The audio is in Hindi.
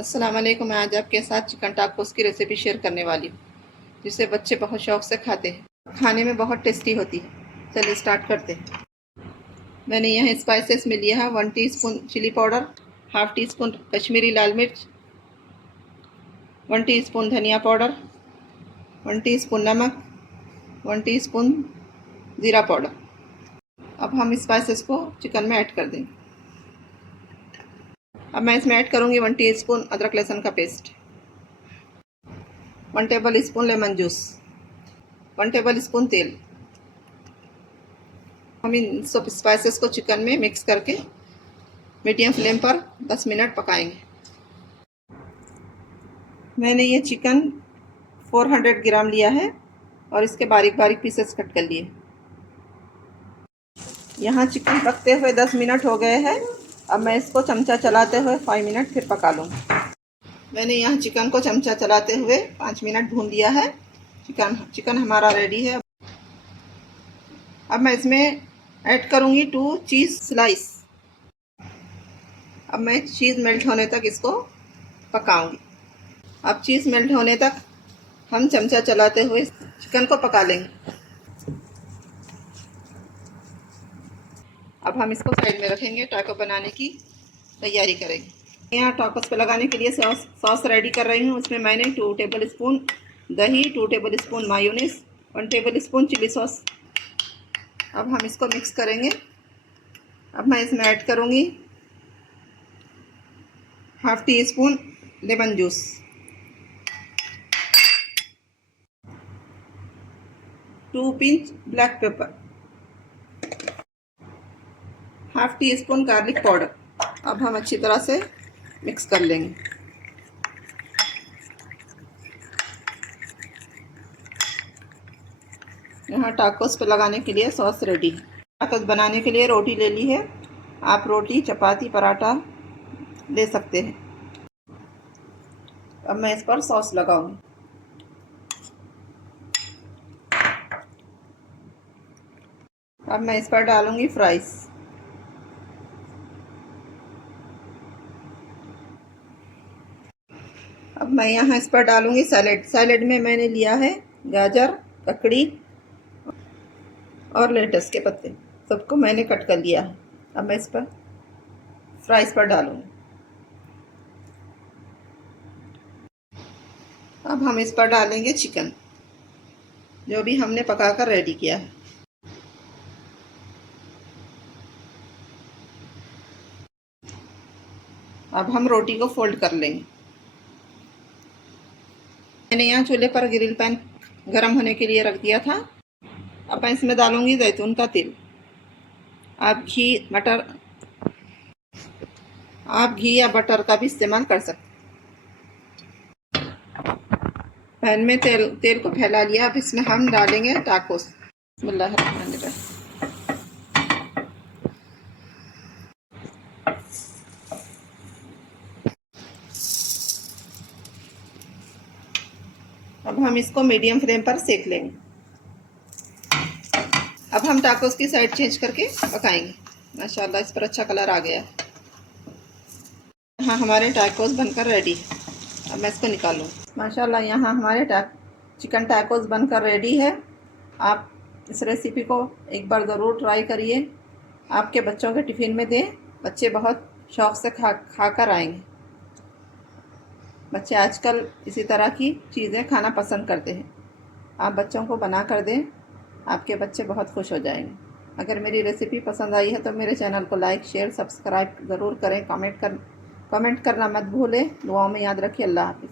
अस्सलाम वालेकुम। मैं आज आपके साथ चिकन टाकोस की रेसिपी शेयर करने वाली हूँ, जिसे बच्चे बहुत शौक से खाते हैं। खाने में बहुत टेस्टी होती है। चलिए स्टार्ट करते हैं। मैंने यहाँ स्पाइसेस में लिया है 1 teaspoon chili powder, half teaspoon Kashmiri लाल मिर्च, 1 टीस्पून धनिया पाउडर, 1 टीस्पून नमक, 1 टीस्पून ज़ीरा पाउडर। अब हम स्पाइसेस को चिकन में ऐड कर देंगे। अब मैं इसमें ऐड करूँगी 1 टीस्पून अदरक लहसुन का paste, 1 table spoon lemon juice, 1 table spoon तेल। हम इन सब स्पाइसेस को चिकन में मिक्स करके मीडियम फ्लेम पर 10 मिनट पकाएंगे। मैंने ये चिकन 400 ग्राम लिया है और इसके बारीक बारीक पीसेस कट कर लिए। यहाँ चिकन पकते हुए 10 मिनट हो गए हैं। अब मैं इसको चमचा चलाते हुए 5 मिनट फिर पका लूँगी। मैंने यहाँ चिकन को चमचा चलाते हुए 5 मिनट भून लिया है। चिकन हमारा रेडी है। अब मैं इसमें ऐड करूँगी 2 चीज़ स्लाइस। अब मैं चीज़ मेल्ट होने तक इसको पकाऊंगी। अब चीज़ मेल्ट होने तक हम चमचा चलाते हुए चिकन को पका लेंगे। अब हम इसको साइड में रखेंगे। टाको बनाने की तैयारी करेंगे। यहाँ टाकोस पे लगाने के लिए सॉस रेडी कर रही हूँ। इसमें मैंने 2 टेबल स्पून दही, 2 tablespoon mayonnaise, 1 tablespoon chilli sauce. अब हम इसको मिक्स करेंगे। अब मैं इसमें ऐड करूँगी half tea spoon lemon juice, 2 pinch black pepper, half tea spoon garlic powder. अब हम अच्छी तरह से मिक्स कर लेंगे। यहाँ टाकोस पे लगाने के लिए सॉस रेडी है। टाकोस बनाने के लिए रोटी ले ली है। आप रोटी, चपाती, पराठा ले सकते हैं। अब मैं इस पर सॉस लगाऊंगी। अब मैं इस पर डालूंगी फ्राइज। अब मैं यहाँ इस पर डालूंगी सैलेड। सैलेड में मैंने लिया है गाजर, ककड़ी और लेटस के पत्ते। सबको मैंने कट कर लिया है। अब मैं इस पर फ्राइज पर डालूंगी। अब हम इस पर डालेंगे चिकन, जो भी हमने पकाकर रेडी किया है। अब हम रोटी को फोल्ड कर लेंगे। मैंने यहाँ चूल्हे पर ग्रिल पैन गरम होने के लिए रख दिया था। अब मैं इसमें डालूंगी जैतून का तेल। आप घी या बटर का भी इस्तेमाल कर सकते हैं। पैन में तेल को फैला लिया। अब इसमें हम डालेंगे टाकोस। बिस्मिल्लाहिर्रहमानिर्रहीम। अब हम इसको मीडियम फ्लेम पर सेक लेंगे। अब हम टाकोस की साइड चेंज करके पकाएंगे। माशाल्लाह इस पर अच्छा कलर आ गया है। यहाँ हमारे टाकोस बनकर रेडी है। अब मैं इसको निकालूँ। माशाल्लाह यहाँ हमारे चिकन टाकोस बनकर रेडी है। आप इस रेसिपी को एक बार ज़रूर ट्राई करिए। आपके बच्चों के टिफ़िन में दें। बच्चे बहुत शौक़ से खाकर आएंगे। बच्चे आजकल इसी तरह की चीज़ें खाना पसंद करते हैं। आप बच्चों को बना कर दें, आपके बच्चे बहुत खुश हो जाएंगे। अगर मेरी रेसिपी पसंद आई है तो मेरे चैनल को लाइक, शेयर, सब्सक्राइब ज़रूर करें। कमेंट करना मत भूलें। दुआओं में याद रखिए। अल्लाह हाफ़िज़।